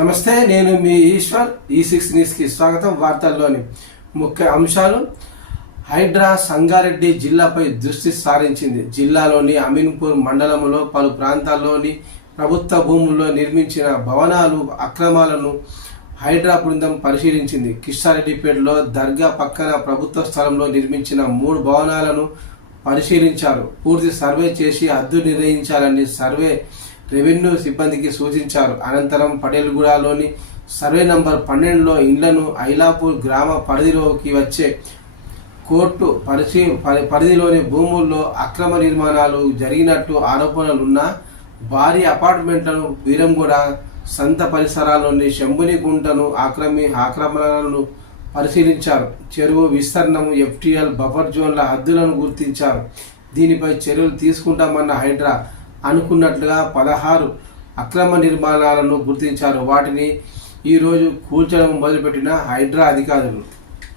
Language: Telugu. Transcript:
నమస్తే, నేను మీ ఈశ్వర్. E6 న్యూస్కి స్వాగతం. వార్తల్లోని ముఖ్య అంశాలు. హైడ్రా సంగారెడ్డి జిల్లాపై దృష్టి సారించింది. జిల్లాలోని అమీన్పూర్ మండలంలో పలు ప్రాంతాల్లోని ప్రభుత్వ భూముల్లో నిర్మించిన భవనాలు అక్రమాలను హైడ్రా బృందం పరిశీలించింది. కిష్టారెడ్డిపేటలో దర్గా పక్కన ప్రభుత్వ స్థలంలో నిర్మించిన 3 భవనాలను పరిశీలించారు. పూర్తి సర్వే చేసి హద్దు నిర్ణయించాలని సర్వే రెవెన్యూ సిబ్బందికి సూచించారు. అనంతరం పటేల్గూడలోని సర్వే నంబర్ 12లో ఇండ్లను ఐలాపూర్ గ్రామ పరిధిలోకి వచ్చే కోర్టు పరిధిలోని భూముల్లో అక్రమ నిర్మాణాలు జరిగినట్టు ఆరోపణలున్న భారీ అపార్ట్మెంట్లను వీరంగూడ సంత పరిసరాల్లోని శంభునిగుంటను ఆక్రమణలను పరిశీలించారు. చెరువు విస్తరణం, FTL బఫర్ జోన్ల హద్దులను గుర్తించారు. దీనిపై చర్యలు తీసుకుంటామన్న హైడ్రా అనుకున్నట్లుగా 16 అక్రమ నిర్మాణాలను గుర్తించారు. వాటిని ఈరోజు కూల్చడం మొదలుపెట్టిన హైడ్రా అధికారులు